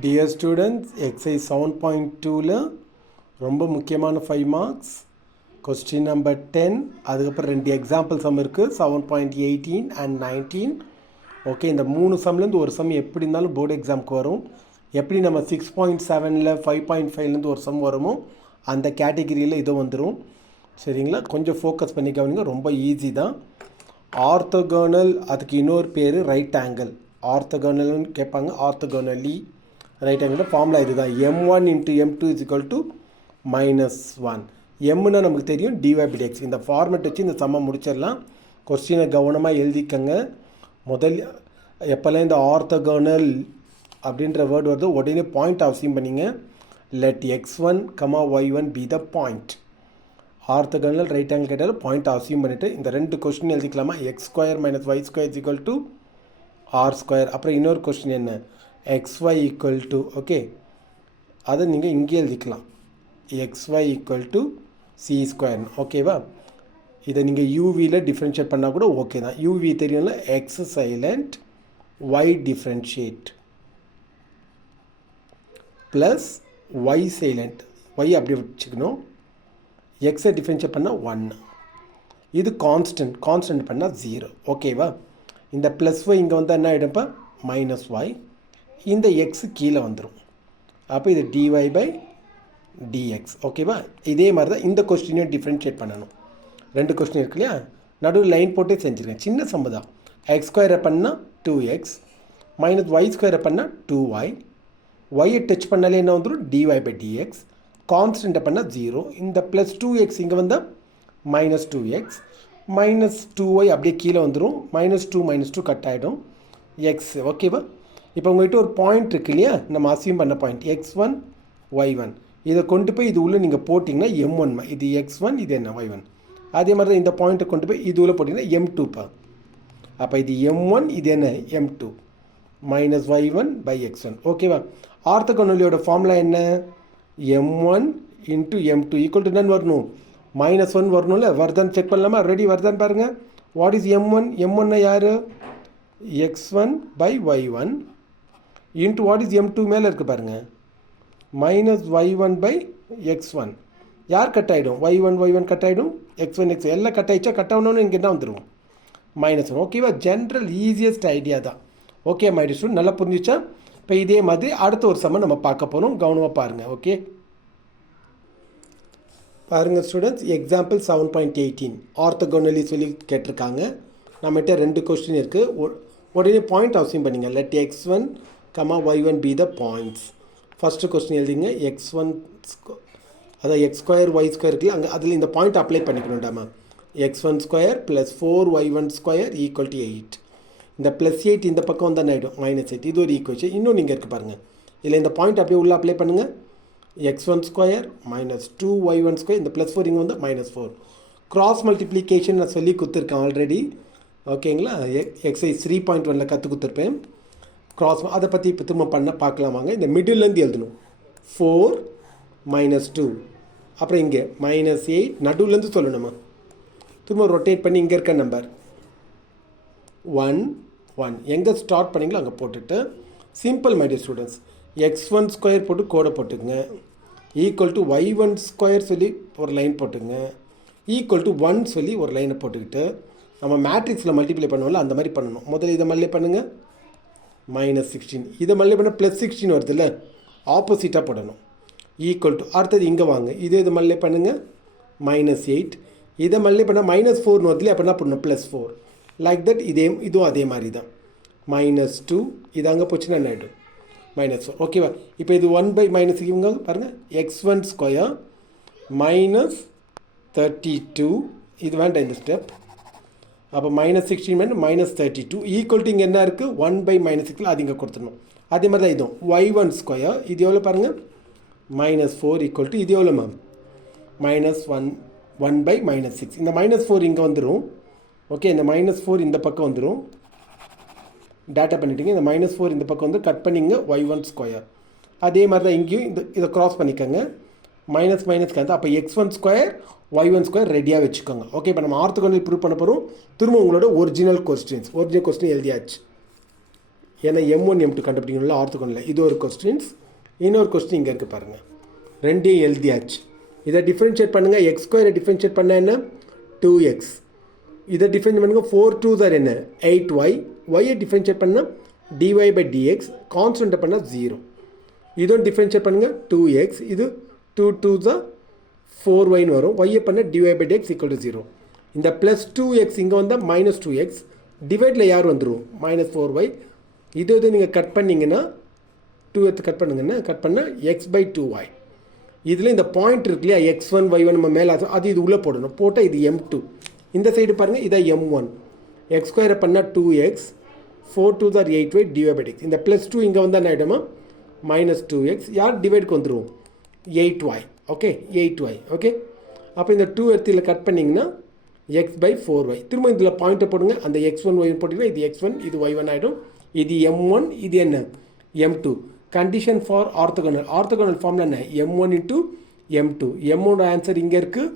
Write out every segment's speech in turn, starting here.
Dear students, exercise 7.2ல ரொம்ப முக்கியமான 5 marks question number 10 அதுக்கப்புறம் ரெண்டு எக்ஸாம்பிள் சம் இருக்குது 7.18 அண்ட் 19. ஓகே, இந்த மூணு சம்லேருந்து ஒரு சம் எப்படி இருந்தாலும் போர்டு எக்ஸாமுக்கு வரும். எப்படி நம்ம 6.7ல் 5.5லேருந்து ஒரு சம் வருமோ அந்த கேட்டகிரியில் இது வந்துடும். சரிங்களா, கொஞ்சம் ஃபோக்கஸ் பண்ணி கவனிங்க, ரொம்ப ஈஸி தான். ஆர்த்தோகோனல், அதுக்கு இன்னொரு பேர் ரைட் ஆங்கிள். ஆர்த்தோகோனல்னு கேட்பாங்க. ஆர்த்தோகோனலி ரைட் ஆங்கிள் ஃபார்முலா இதுதான். m1 into m2 is equal to -1. எம்னா நமக்கு தெரியும் dy/dx. இந்த ஃபார்மெட் வச்சு இந்த சம்மை முடிச்சிடலாம். கொஸ்டினை கவனமாக எழுதிக்கங்க. முதல் எப்போல்லாம் இந்த ஆர்த்தோகோனல் அப்படின்ற வேர்டு வருது உடனே பாயிண்ட் அவசியம் பண்ணிங்க. Let x1, y1 be the point. Orthogonal right angle கேட்டாலும் பாயிண்ட் அவசியம் பண்ணிவிட்டு இந்த ரெண்டு கொஸ்டின் எழுதிக்கலாமா? x² - y² is equal to r². அப்புறம் இன்னொரு கொஸ்டின் என்ன, xy ஈக்குவல் டு, ஓகே, அதை நீங்கள் இங்கே எழுதிக்கலாம், xy ஈக்குவல் டு c². ஓகேவா? இதை நீங்கள் யூவியில் டிஃப்ரென்ஷியேட் பண்ணால் கூட ஓகே தான். யூவி தெரியும்ல, x silent, y differentiate, plus y silent, y அப்படி வச்சுக்கணும், எக்ஸை டிஃப்ரென்ஷியேட் பண்ணால் 1. இது கான்ஸ்டன்ட் பண்ணால் 0. ஓகேவா? இந்த ப்ளஸ் y இங்கே வந்தால் என்ன ஆகிடும்ப்பா, -y. இந்த எக்ஸு கீழே வந்துடும். அப்போ இது dy/dx. ஓகேவா? இதே மாதிரி தான் இந்த கொஸ்டினையும் டிஃப்ரென்ஷியேட் பண்ணணும். ரெண்டு கொஸ்டின் இருக்கு இல்லையா, நடுவில் லைன் போட்டே செஞ்சுருக்கேன். சின்ன சம்பு தான். x² பண்ணால் 2x -y² பண்ணால் 2y. ஒய்யை டச் பண்ணாலே என்ன வந்துடும், dy/dx. கான்ஸ்டண்ட்டை பண்ணால் 0. இந்த ப்ளஸ் 2x இங்கே வந்தால் -2x -2y அப்படியே கீழே வந்துடும். -2 கட் ஆகிடும் எக்ஸ். ஓகேவா? இப்போ உங்கள்கிட்ட ஒரு பாயிண்ட் இருக்கு இல்லையா, நம்ம அசியூம் பண்ண பாயிண்ட் x1 y1. இதை கொண்டு போய் இது உள்ள நீங்கள் போட்டிங்கன்னா m1, இது x1, இது என்ன y1. அதே மாதிரி தான் இந்த பாயிண்ட்டை கொண்டு போய் இது உள்ள போட்டிங்கன்னா m2. அப்போ இது m1, இது என்ன m2 -y1/x1. ஓகேவா? ஆர்த்தோகோனலியோட ஃபார்முலா என்ன, m1 into m2 equal to என்னன்னு வரணும், -1 வரணும்ல. வருதான்னு செக் பண்ணலாமா? ரெடி, வருதான்னு பாருங்கள். What is m1? m1 யார், x1/y1 into what is m2 மேலே இருக்குது பாருங்கள், -y1/x1. யார் கட் ஆகிடும், y1 கட் ஆகிடும், x1 எல்லாம் கட் ஆகிடுச்சா? கட் ஆகணும்னு இங்கே என்ன வந்துடும், -1. ஓகேவா? ஜென்ரல் ஈஸியஸ்ட் ஐடியா தான். ஓகே மை டியர் ஸ்டூடெண்ட், நல்லா புரிஞ்சிச்சா? இப்போ இதே மாதிரி அடுத்த ஒரு சம்ம நம்ம பார்க்க போகிறோம். கவனமாக பாருங்கள். ஓகே, பாருங்கள் ஸ்டூடெண்ட்ஸ், எக்ஸாம்பிள் 7.18 ஆர்த்தோகோனலி சொல்லி கேட்டிருக்காங்க. நம்மகிட்ட ரெண்டு கொஸ்டின் இருக்குது. உடனே பாயிண்ட் அவசியம் பண்ணிங்க. Let x1, y1 be the points. First question எழுதிங்க. x1 அதான் x² y² இருக்குல்ல, அங்கே அதில் இந்த பாயிண்ட் அப்ளை பண்ணிக்கணும்டாமா. x1² + 4y1² equal to 8. இந்த +8 இந்த பக்கம் வந்து என்ன ஆகிடும், -8. இது ஒரு ஈக்குவேஷன். இன்னும் நீங்கள் இருக்குது பாருங்கள், இதில் இந்த பாயிண்ட் அப்படியே உள்ளே அப்ளை பண்ணுங்கள். x1² - 2y1², இந்த +4 இங்கே வந்து -4. கிராஸ் மல்டிப்ளிகேஷன் நான் சொல்லி கொடுத்துருக்கேன் ஆல்ரெடி. ஓகேங்களா? எக்ஸசைஸ் 3.1ல் கற்று கொடுத்துருப்பேன். கிராஸ் அதை பற்றி இப்போ திரும்ப பார்க்கலாமாங்க. இந்த மிடில்லேருந்து எழுதணும். 4 - 2, அப்புறம் இங்கே -8 நடுவுலேருந்து சொல்லணுமா. திரும்ப ரொட்டேட் பண்ணி இங்கே இருக்க நம்பர் 1 1 எங்கே ஸ்டார்ட் பண்ணிங்களோ அங்கே போட்டுட்டு simple my dear students, x1² போட்டு கோடை போட்டுங்க, ஈக்குவல் டு y1² சொல்லி ஒரு லைன் போட்டுங்க, ஈக்குவல் டு 1 சொல்லி ஒரு லைனை போட்டுக்கிட்டு நம்ம மேட்ரிக்ஸில் மல்டிப்ளை பண்ணுவோம்ல அந்த மாதிரி பண்ணணும். முதல்ல இதை மல்டிப்ளை பண்ணுங்கள், -16. இதை மல்டிப்ளை பண்ண +16 வருது இல்லை, ஆப்போசிட்டாக போடணும். ஈக்குவல் டு, அடுத்தது இங்கே வாங்க, இதை மல்டிப்ளை பண்ணுங்கள், -8. இதை மல்டிப்ளை பண்ணால் -4 வருது இல்லை, அப்போ என்ன பண்ணணும், +4. Like that. இதுவும் அதே மாதிரி தான். -2 இது அங்கே போச்சுன்னா என்ன ஆகிடும், -4. ஓகேவா? இப்போ இது 1/- இவங்க பாருங்கள், x1² -32. இது வேண்டாம் இந்த ஸ்டெப். அப்போ -16 -32 ஈக்குவல் டு இங்கே என்ன இருக்குது, 1/-6 அது இங்கே கொடுத்துடணும். அதே மாதிரி தான் இதுவும் y1². இது எவ்வளோ பாருங்கள், -4 ஈக்குவல் டு இது எவ்வளோ மேம், -1/-6. இந்த -4 இங்கே வந்துடும். ஓகே, இந்த -4 இந்த பக்கம் வந்துடும். டேட்டா பண்ணிட்டீங்க. இந்த -4 இந்த பக்கம் வந்து கட் பண்ணிங்க, y1². அதே மாதிரி தான் இங்கேயும் இதை க்ராஸ் பண்ணிக்கோங்க, -- கருத்து. அப்போ x1² y1² ரெடியாக வச்சுக்கோங்க. ஓகே, இப்போ நம்ம ஆர்த்தோகோனல் ப்ரூவ் பண்ண போகிறோம். திரும்ப உங்களோட ஒரிஜினல் கொஸ்டின் எழுதியாச்சு. ஏன்னா M1 M2 கண்டுபிடிக்கணும்ல ஆர்த்தோகனல். இது ஒரு கொஸ்டின்ஸ். இன்னொரு கொஸ்டின் இங்கே இருக்குது பாருங்கள். ரெண்டையும் எழுதியாச்சு. இதை டிஃப்ரென்ஷியேட் பண்ணுங்கள். எக்ஸ் ஸ்கொயரை டிஃப்ரென்ஷியேட் பண்ண என்ன 2x. இதை டிஃப்ரென்ஷியேட் பண்ணுங்கள். 4 2s are என்ன 8y. ஒய்யை டிஃப்ரென்ஷியேட் பண்ணால் dy/dx. கான்ஸ்டண்ட்டை பண்ணால் 0. இதுவும் டிஃப்ரென்ஷியேட் பண்ணுங்கள் 2x. இது 2 2s are 4yன்னு வரும். ஒய்யை பண்ணால் dy/dx = 0. இந்த ப்ளஸ் 2x இங்கே வந்தால் -2x. டிவைடில் யார் வந்துடும் -4y. இது நீங்கள் கட் பண்ணிங்கன்னா 2 எடுத்து கட் பண்ணுங்கன்னா கட் பண்ணால் x/2y. இதில் இந்த பாயிண்ட் இருக்கு இல்லையா x1 y1 நம்ம மேலே அது இது உள்ளே போடணும். போட்டால் இது M2. இந்த சைடு பாருங்கள் இதை M1. எக்ஸ் ஸ்கொயரை பண்ணால் 2x. 4 2s are 8y dy/dx. இந்த ப்ளஸ் 2 இங்கே வந்தால் என்ன ஆகிடுமா -2x. யார் டிவைடுக்கு வந்துடும் 8y. Okay 8y. ஓகே அப்போ இந்த 2 எடுத்து இதில் கட் பண்ணிங்கன்னா x/4y. திரும்ப இதில் பாயிண்ட்டை போடுங்க. அந்த x1 y1 போட்டிங்கன்னா இது x1 இது y1 ஆகிடும். இது M1 இது என்ன M2. Condition for orthogonal. Orthogonal ஃபார்மில் என்ன M1 × M2. M1 ஆன்சர் இங்கே இருக்குது.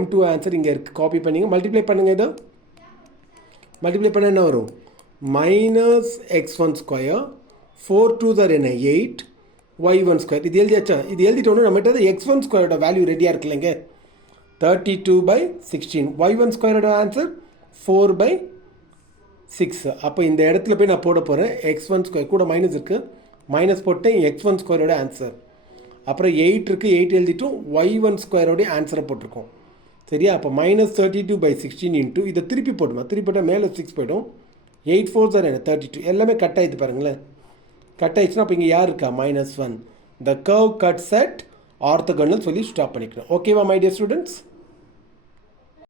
M2 ஆன்சர் இங்கே இருக்குது. காப்பி பண்ணிங்க மல்டிப்ளை பண்ணுங்கள். இதை மல்டிப்ளை பண்ண என்ன வரும் -x1 ஸ்கொயர். 4 2s are என்ன 8 y1 ஸ்கொயர். இது எழுதியாச்சா? இது எழுதிட்டோன்னு நம்மகிட்ட x1 ஸ்கொயரோட வேல்யூ ரெடியாக இருக்குல்லங்க 32/16. y1 ஸ்கொயரோட ஆன்சர் 4/6. அப்போ இந்த இடத்துல போய் நான் போட போகிறேன் x1 ஸ்கொயர் கூட மைனஸ் இருக்குது. மைனஸ் போட்டேன் x1 ஸ்கொயரோட ஆன்சர். அப்புறம் 8 இருக்குது 8 எழுதிட்டும் y1 ஸ்கொயரோடைய ஆன்சரை போட்டிருக்கோம். சரியா? அப்போ -32/16 இன்ட்டு இதை திருப்பி போட்டுமா. திருப்பி போட்டால் மேலே 6 போய்டும். 8 4s are என்ன 32. எல்லாமே கட் ஆகிடுது பாருங்களேன். கட் ஆகிடுச்சுன்னா அப்போ இங்கே யார் இருக்கா -1. The curve cuts at orthogonal சொல்லி ஸ்டாப் பண்ணிக்கணும். ஓகேவா மை டியர் ஸ்டூடெண்ட்ஸ்?